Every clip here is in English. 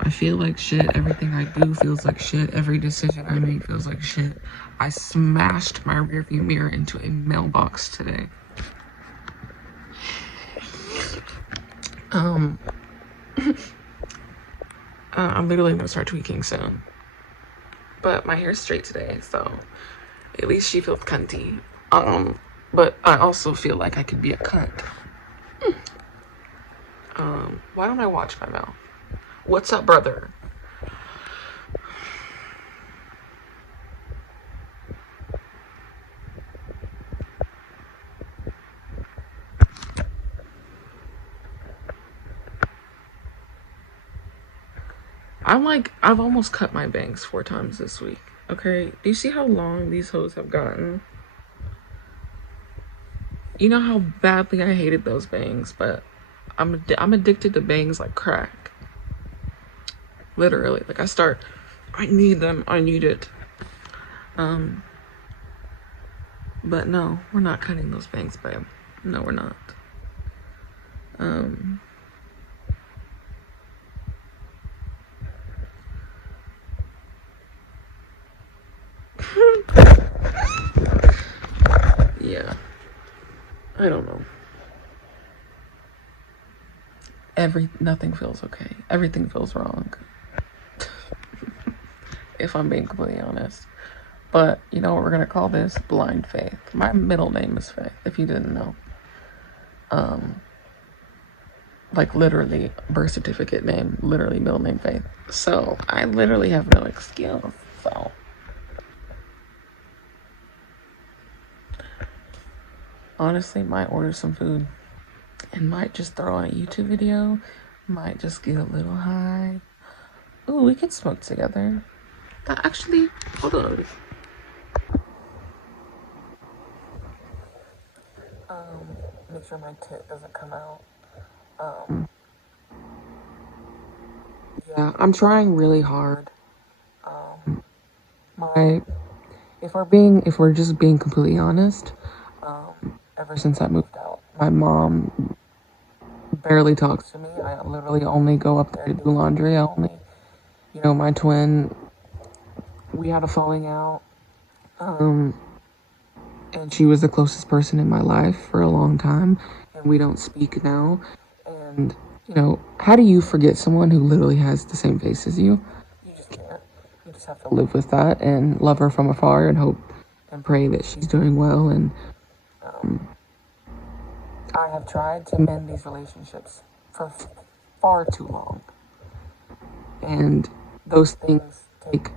I feel like shit. Everything I do feels like shit. Every decision I make feels like shit. I smashed my rearview mirror into a mailbox today. I'm literally gonna start tweaking soon. But my hair's straight today, so at least she feels cunty. But I also feel like I could be a cunt. Why don't I watch my mouth? What's up, brother? I've almost cut my bangs 4 times this week. Okay, do you see how long these hoes have gotten? You know how badly I hated those bangs, but I'm addicted to bangs like crack. Literally, like I need them, I need it. But no, we're not cutting those bangs, babe. No, we're not. Yeah. I don't know. Nothing feels okay. Everything feels wrong. If I'm being completely honest. But you know what we're gonna call this? Blind Faith. My middle name is Faith, if you didn't know. Like literally birth certificate name, literally middle name Faith. So I literally have no excuse. So honestly, might order some food and might just throw on a YouTube video. Might just get a little high. Ooh, we could smoke together. That actually, hold on. Make sure my tit doesn't come out. Yeah, I'm trying really hard. If we're just being completely honest, ever since I moved out, my mom barely talks to me. I literally only go up there to do laundry. My twin, we had a falling out. And she was the closest person in my life for a long time, and we don't speak now. And, how do you forget someone who literally has the same face as you? You just can't. You just have to live with that and love her from afar and hope and pray that she's doing well. And I have tried to mend these relationships for far too long. And those things take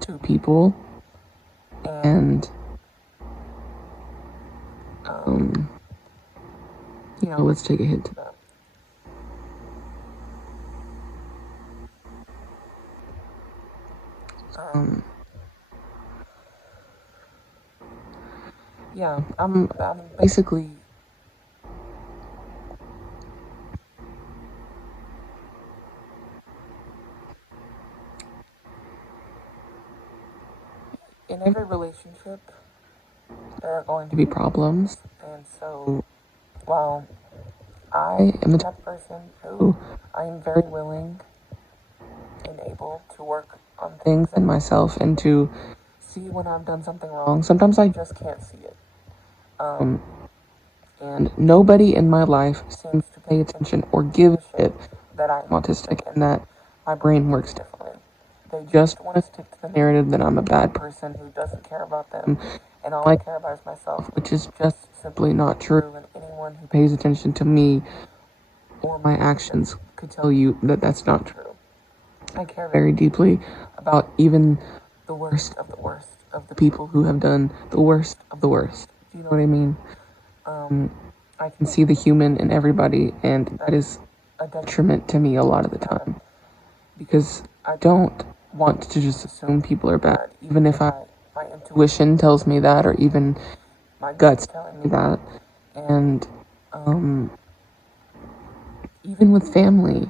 2 people. And let's take a hit to that. I'm basically in every relationship there are going to be problems, and so while I am the type of person who I am very willing and able to work on things in myself and to see when I've done something wrong. Sometimes I just can't see it. And nobody in my life seems to pay attention or give a shit that I'm autistic and that my brain works differently. They just want to stick to the narrative that I'm a bad person who doesn't care about them, and all I care about is myself, which is just simply not true. And anyone who pays attention to me or my actions could tell you that that's not true. I care very deeply about even the worst of the people who have done the worst of the worst. Do you know what I mean? I can see the human in everybody, and that is a detriment to me a lot of the time. Because I don't want to just assume people are bad, even if my intuition tells me that, or even my gut's telling me that. And even with family,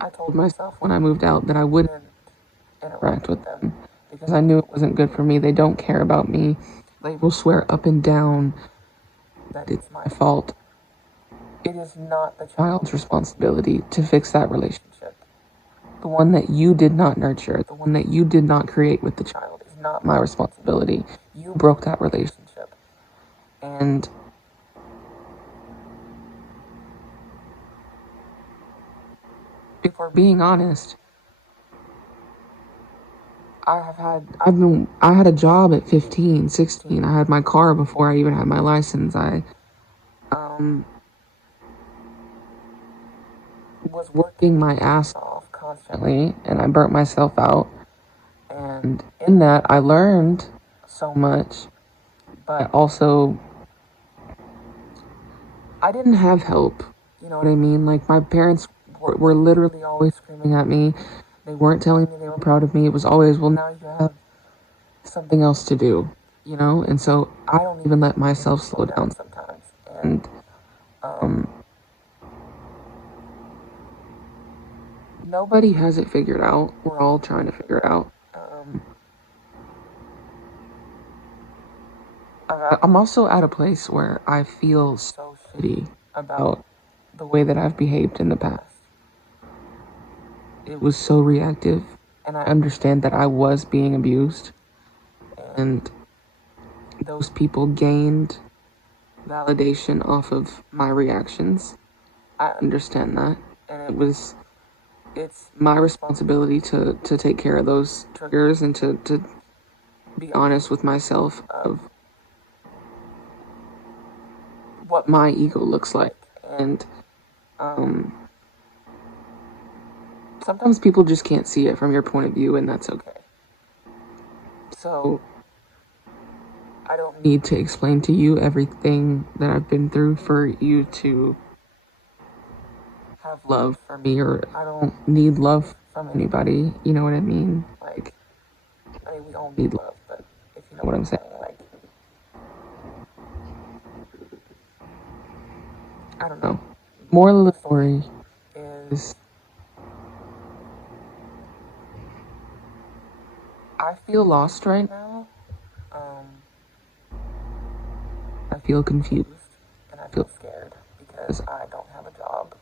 I told myself when I moved out that I wouldn't interact with them because I knew it wasn't good for me. They don't care about me. They will swear up and down that it's my fault it is not the child's responsibility to fix that relationship. The one that you did not nurture, the one that you did not create with the child, is not my responsibility. You broke that relationship. And if we're being honest, I had a job at 15, 16. I had my car before I even had my license. I um, was working my ass off constantly, and I burnt myself out. And in that, I learned so much, but also I didn't have help. You know what I mean? Like, my parents were literally always screaming at me. They weren't telling me they were proud of me. It was always, well, now you have something else to do, you know? And so I don't even let myself slow down sometimes. And um, nobody has it figured out. We're all trying to figure it out. I'm also at a place where I feel so shitty about the way that I've behaved in the past. It was so reactive, and I understand that I was being abused, and those people gained validation off of my reactions. I understand that, and it's my responsibility to take care of those triggers and to be honest with myself of what my ego looks like. And sometimes people just can't see it from your point of view, and that's okay. So I don't need to explain to you everything that I've been through for you to have love for me, or I don't need love from anybody. You know what I mean? Like, I mean, we all need love, but if you know what I'm saying, like, I don't know. Moral of the story is I feel lost right now. I feel confused and I feel scared because I don't have a job.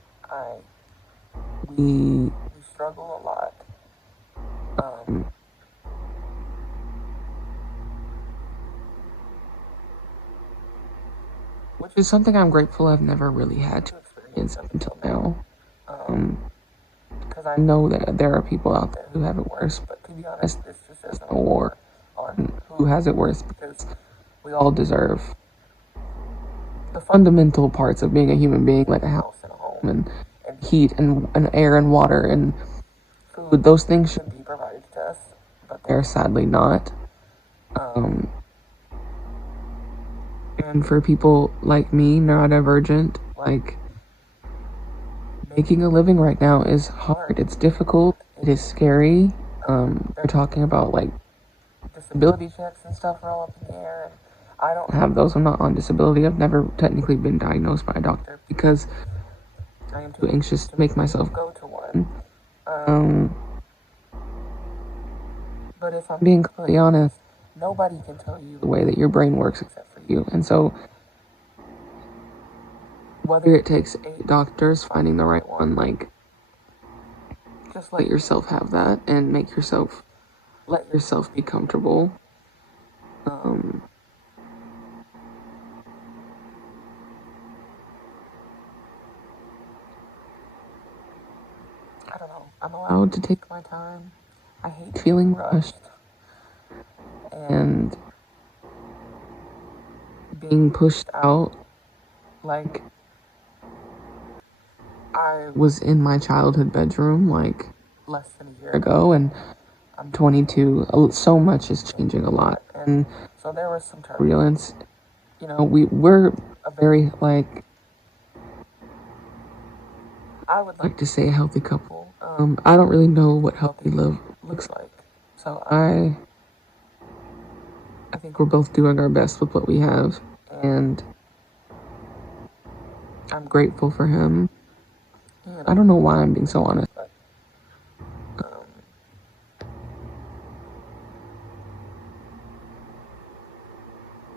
We struggle a lot. Which is something I'm grateful I've never really had to experience up until now. Because I know that there are people out there who have it worse, but to be honest, this just isn't a war on who has it worse, because we all deserve the fundamental parts of being a human being, like a house and a home and heat and air and water and food. Those things should be provided to us, but they're sadly not. And for people like me, neurodivergent, like, making a living right now is hard. It's difficult. It is scary. They're talking about, like, disability checks and stuff are all up in the air. And I don't have those. I'm not on disability. I've never technically been diagnosed by a doctor because I am too anxious to make myself go to one. But if I'm being completely honest, nobody can tell you the way that your brain works except for you. And so, whether it takes 8 doctors finding the right one, like, just let yourself have that and let yourself be comfortable. I don't know. I'm allowed to take my time. I hate feeling rushed. And being pushed out. Like, I was in my childhood bedroom, like, less than a year ago, and I'm 22. So much is changing a lot. And so there was some turbulence. You know, we're a very, like, I would like to say a healthy couple. I don't really know what healthy love looks like. So I think we're both doing our best with what we have, and I'm grateful for him. And I don't know why I'm being so honest, but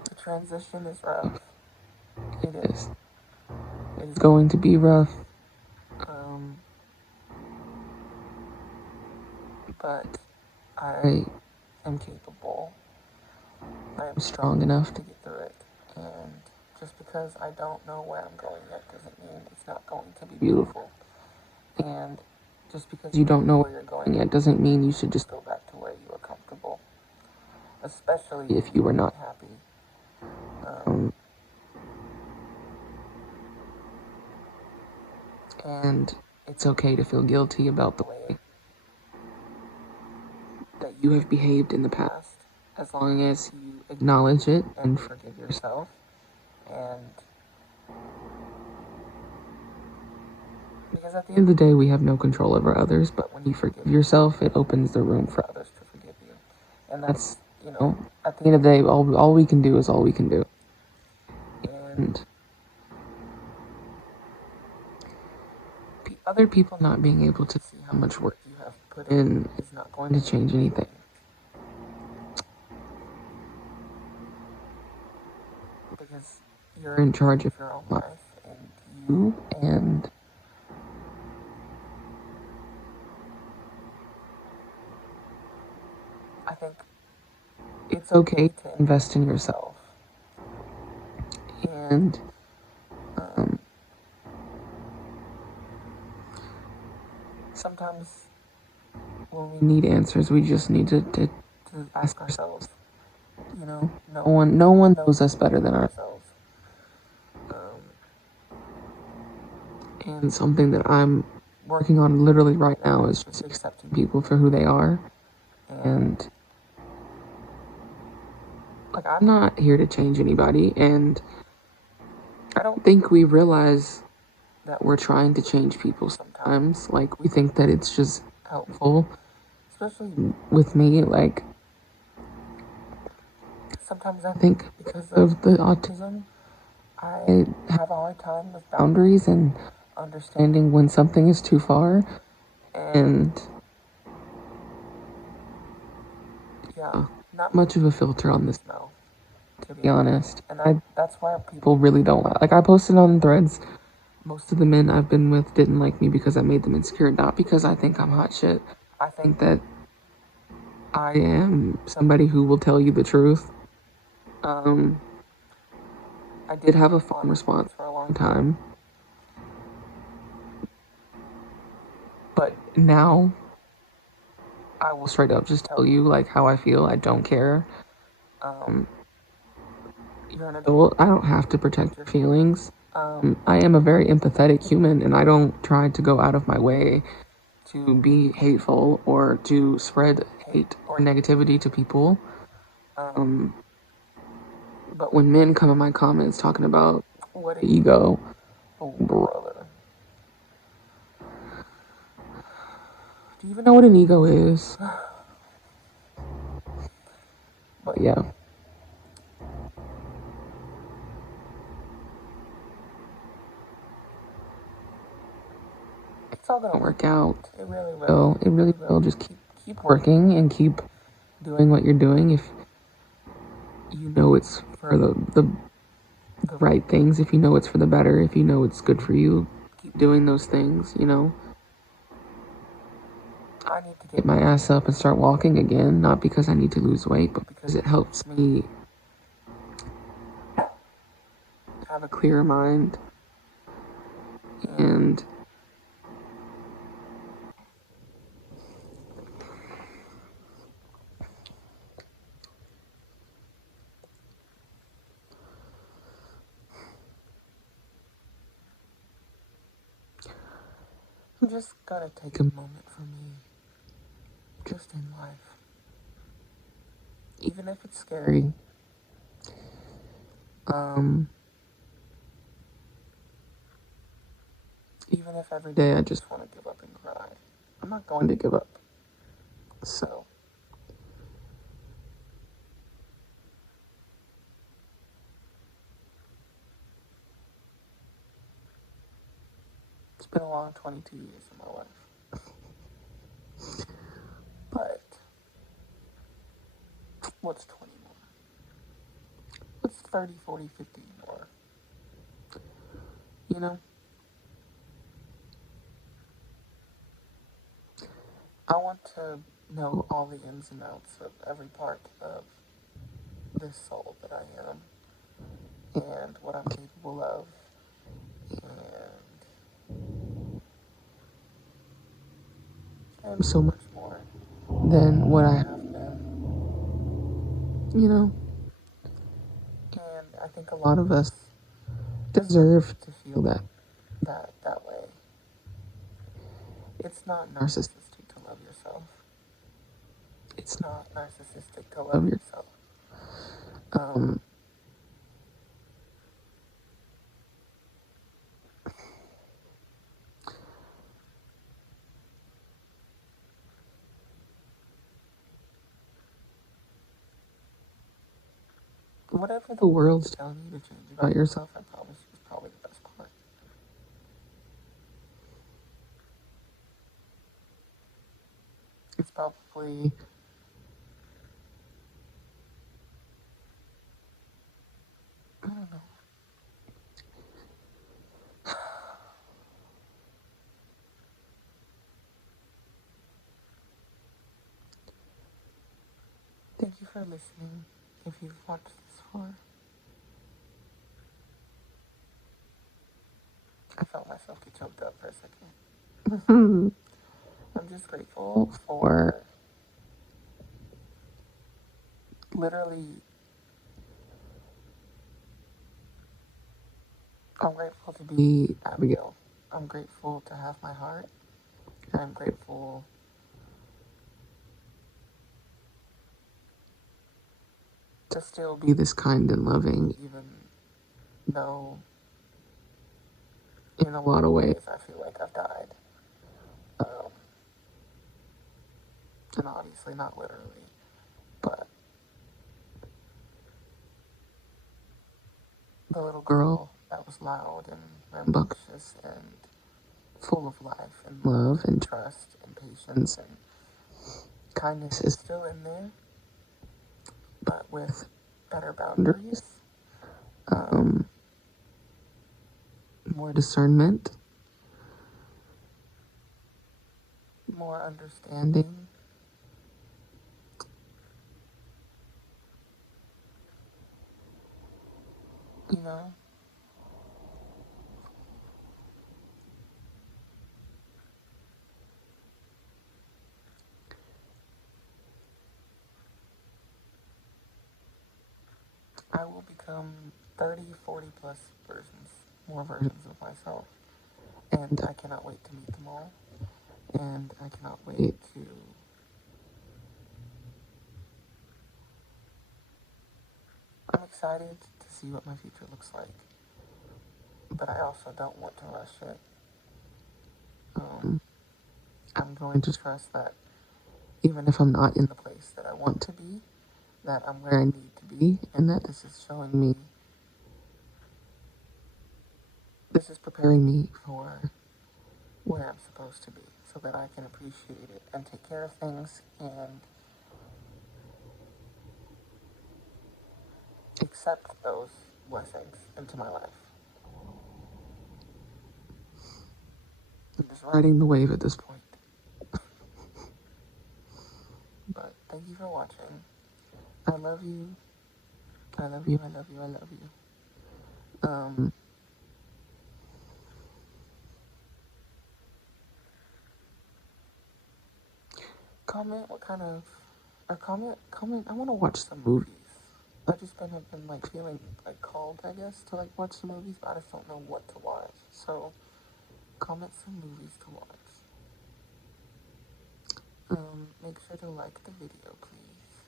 the transition is rough. It is. it's going to be rough. Um, but I am capable. I am strong enough to get through it. And just because I don't know where I'm going yet doesn't mean it's not going to be beautiful. And just because you don't know where you're going yet doesn't mean you should just go back to where you were comfortable, especially if you were not happy. And it's okay to feel guilty about the way that you have behaved in the past, as long as you acknowledge it and forgive yourself. And because at the end of the day, we have no control over others, but when you forgive yourself, it opens the room for others to forgive you. And that's, at the end of the day, all we can do is all we can do. And other people not being able to see how much work you have put in is not going to change anything. Because you're in charge of your own life, and I think it's okay to invest in yourself. And sometimes when we need answers, we just need to ask ourselves. No one knows us better than ourselves. And something that I'm working on literally right now is just accepting people for who they are. And like, I'm not here to change anybody, and I don't think we realize that we're trying to change people sometimes. Like, we think that it's just helpful, especially with me. Like, sometimes I think because of the autism, I have a hard time with boundaries and understanding when something is too far. And yeah, not much of a filter on this mouth, to be honest. And that's why people really don't like. I posted on Threads. Most of the men I've been with didn't like me because I made them insecure, not because I think I'm hot shit. I think that I am somebody who will tell you the truth. I did have a fawn response for a long time, but now I will straight up just tell you like how I feel. I don't care. You're an adult. I don't have to protect your feelings. I am a very empathetic human, and I don't try to go out of my way to be hateful or to spread hate or negativity to people. But when men come in my comments talking about what an ego, oh brother, do you even know what an ego is? But yeah. It's all gonna work out. It really will. It really will. Just keep working and keep doing what you're doing. If you know it's for the right things, if you know it's for the better, if you know it's good for you, keep doing those things, I need to get my ass up and start walking again, not because I need to lose weight, but because it helps me have a clearer mind. And I'm just gonna take a moment for me, just in life. Even if it's scary. Even if every day I just want to give up and cry. I'm not going to give up. So, it's been a long 22 years of my life. But, what's 20 more? What's 30, 40, 50 more? You know? I want to know all the ins and outs of every part of this soul that I am and what I'm capable of and I'm so much more than what I have been, you know? And I think a lot of us deserve to feel that way. It's not narcissistic to love yourself. It's not narcissistic to love yourself. Um, Whatever the world's telling you to change about yourself, I promise you, is probably the best part. It's probably I don't know. Thank you for listening. If you've watched this far, I felt myself get choked up for a second. I'm just grateful for literally. I'm grateful to be Abigail. I'm grateful to have my heart. I'm grateful to still be this kind and loving, even though in a lot of ways I feel like I've died. And obviously not literally, but the little girl that was loud and rambunctious and full of life and love and trust and patience and kindness is still in there, but with better boundaries, more discernment, more understanding. You know, I will become 30, 40 plus versions, more versions of myself. And I cannot wait to meet them all. And I cannot wait to I'm excited to see what my future looks like, but I also don't want to rush it. I'm going to trust that even if I'm not in the place that I want to be, that I'm where I need to be, and that this is preparing me for where I'm supposed to be, so that I can appreciate it and take care of things and accept those blessings into my life. I'm just riding the wave at this point. But thank you for watching. I love you. I love you. I love you. I love you. Comment what kind of, or comment. I want to watch some movies. I just have been like feeling like called, I guess, to like watch some movies, but I just don't know what to watch. So comment some movies to watch. Make sure to like the video, please.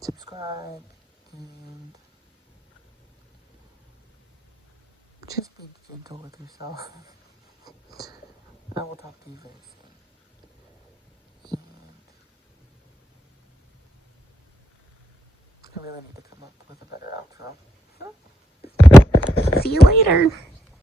Subscribe and just be gentle with yourself. I will talk to you very soon. And I really need to come up with a better outro. See you later.